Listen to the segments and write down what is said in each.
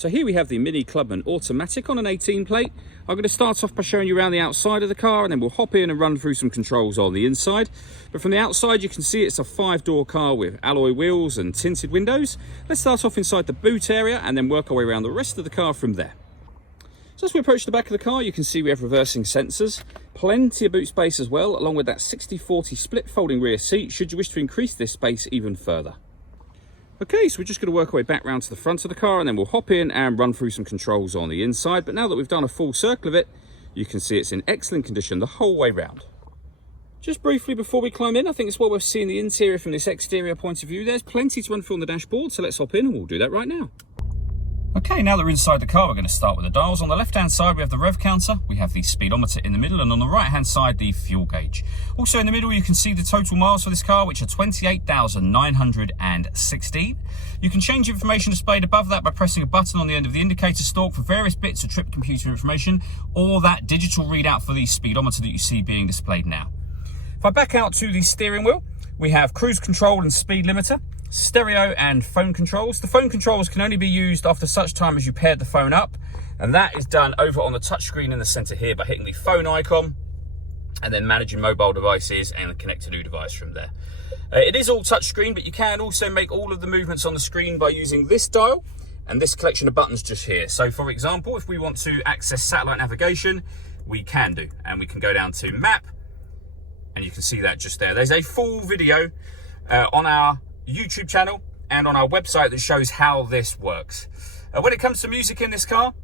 So here we have the Mini Clubman automatic on an 18 plate. I'm going to start off by showing you around the outside of the car, and then we'll hop in and run through some controls on the inside. But from the outside you can see it's a 5-door car with alloy wheels and tinted windows. Let's start off inside the boot area and then work our way around the rest of the car from there. So as we approach the back of the car, you can see we have reversing sensors, plenty of boot space as well, along with that 60/40 split folding rear seat should you wish to increase this space even further. Okay, so we're just going to work our way back round to the front of the car and then we'll hop in and run through some controls on the inside. But now that we've done a full circle of it, you can see it's in excellent condition the whole way round. Just briefly before we climb in, I think it's what we're seeing the interior from this exterior point of view. There's plenty to run through on the dashboard, so let's hop in and we'll do that right now. Okay, now that we're inside the car, we're going to start with the dials. On the left-hand side, we have the rev counter, we have the speedometer in the middle, and on the right-hand side, the fuel gauge. Also in the middle, you can see the total miles for this car, which are 28,916. You can change information displayed above that by pressing a button on the end of the indicator stalk for various bits of trip computer information, or that digital readout for the speedometer that you see being displayed now. If I back out to the steering wheel, we have cruise control and speed limiter, stereo and phone controls. The phone controls can only be used after such time as you paired the phone up, and that is done over on the touchscreen in the center here by hitting the phone icon and then managing mobile devices and connect to new device from there. It is all touchscreen, but you can also make all of the movements on the screen by using this dial and this collection of buttons just here. So for example, if we want to access satellite navigation, we can do, and we can go down to map, and you can see that just there. There's a full video on our YouTube channel and on our website that shows how this works. When it comes to music in this car,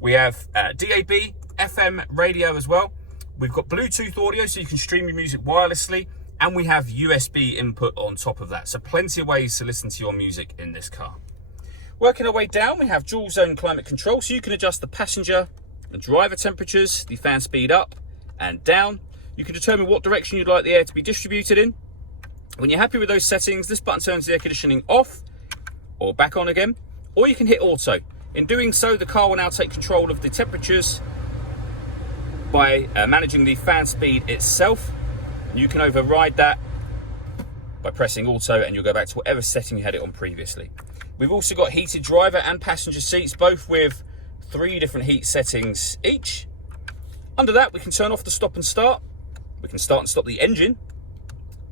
we have DAB, FM radio as well. We've got Bluetooth audio so you can stream your music wirelessly, and we have USB input on top of that. So plenty of ways to listen to your music in this car. Working our way down, we have dual zone climate control, so you can adjust the passenger and driver temperatures, the fan speed up and down. You can determine what direction you'd like the air to be distributed in. When you're happy with those settings, this button turns the air conditioning off or back on again, or you can hit auto. In doing so, the car will now take control of the temperatures by managing the fan speed itself. You can override that by pressing auto and you'll go back to whatever setting you had it on previously. We've also got heated driver and passenger seats, both with 3 different heat settings each. Under that, we can turn off the stop and start. We can start and stop the engine.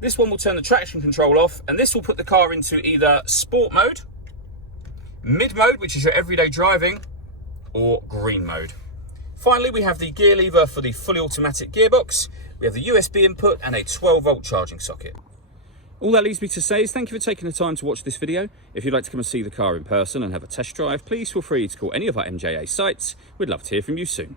This one will turn the traction control off, and this will put the car into either sport mode, mid mode, which is your everyday driving, or green mode. Finally, we have the gear lever for the fully automatic gearbox. We have the USB input and a 12-volt charging socket. All that leaves me to say is thank you for taking the time to watch this video. If you'd like to come and see the car in person and have a test drive, please feel free to call any of our MJA sites. We'd love to hear from you soon.